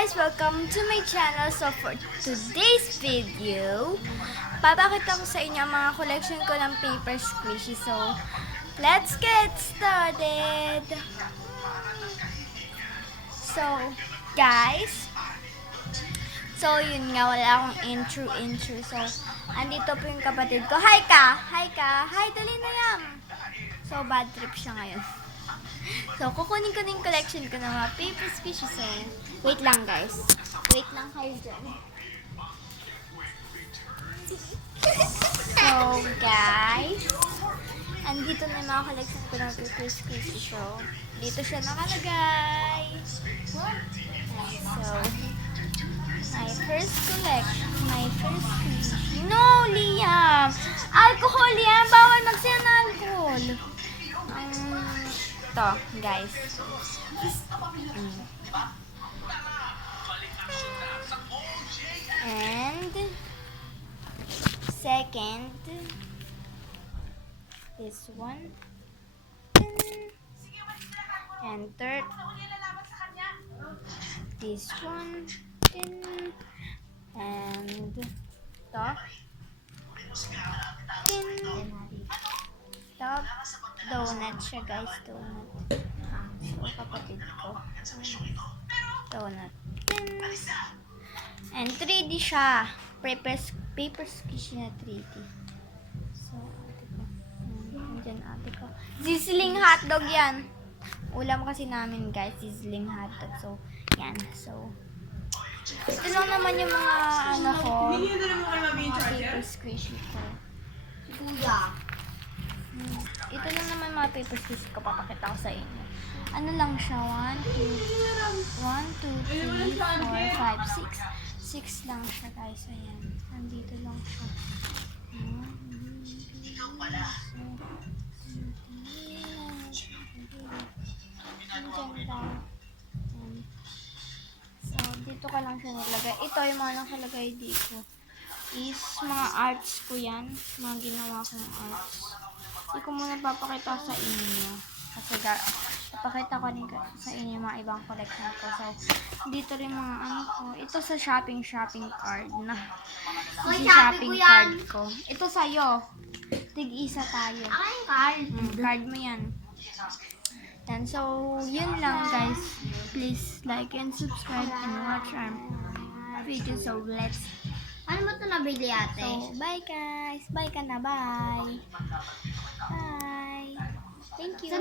guys! Welcome to my channel. So for today's video, papakita ko sa inyo ang mga collection ko ng paper squishy. So, let's get started! So, guys, yun nga, wala akong intro. So, andito po yung kapatid ko. Hi ka! Hi, dali na yan! So, bad trip siya ngayon. So, kukunin ko na yung collection ko ng mga paper squishy. So, wait lang guys. Wait lang kayo dyan. So, guys, andito na yung mga collection ko ng paper squishy. So, dito siya nakalagay. So, my first squishy. No, Liam! Alcohol yan! Bawal magsiya ng alcohol. Ito, guys. And second, this one. And third, this one. And top. Top. Donut siya, guys. Donut. So, kapatid ko. Donut. And 3D siya. Paper squishy na 3D. So, ate ko. Andyan ate ko. Sizzling hotdog yan. Ulam kasi namin, guys. Sizzling hotdog. So, yan. So, ito lang naman yung mga mga paper squishy ko. Kuya. Ito lang naman mga paper squishy ko. Papakita ko sa inyo. Ano lang siya? 1, 2, 3, 4, 5, 6. 6 lang siya, guys. Ayan. Nandito lang siya. Ikaw pala. So, dito ka lang siya nilagay. Ito yung mga nakalagay dito. Is mga arts ko yan. Mga ginawa kong arts. Hindi ko muna papakita sa inyo. Kasi papakita ko rin sa inyo yung mga ibang collection ko. So, dito rin mga ko. Ito sa shopping card na. Ito shopping card ko. Ito sa'yo. Tig-isa tayo. Card. Card mo yan. And so, yun lang guys. Please like and subscribe and watch our video. So, let's... Ano mo ito nabili ate? So, bye guys. Bye ka na. Bye. Bye. Thank you.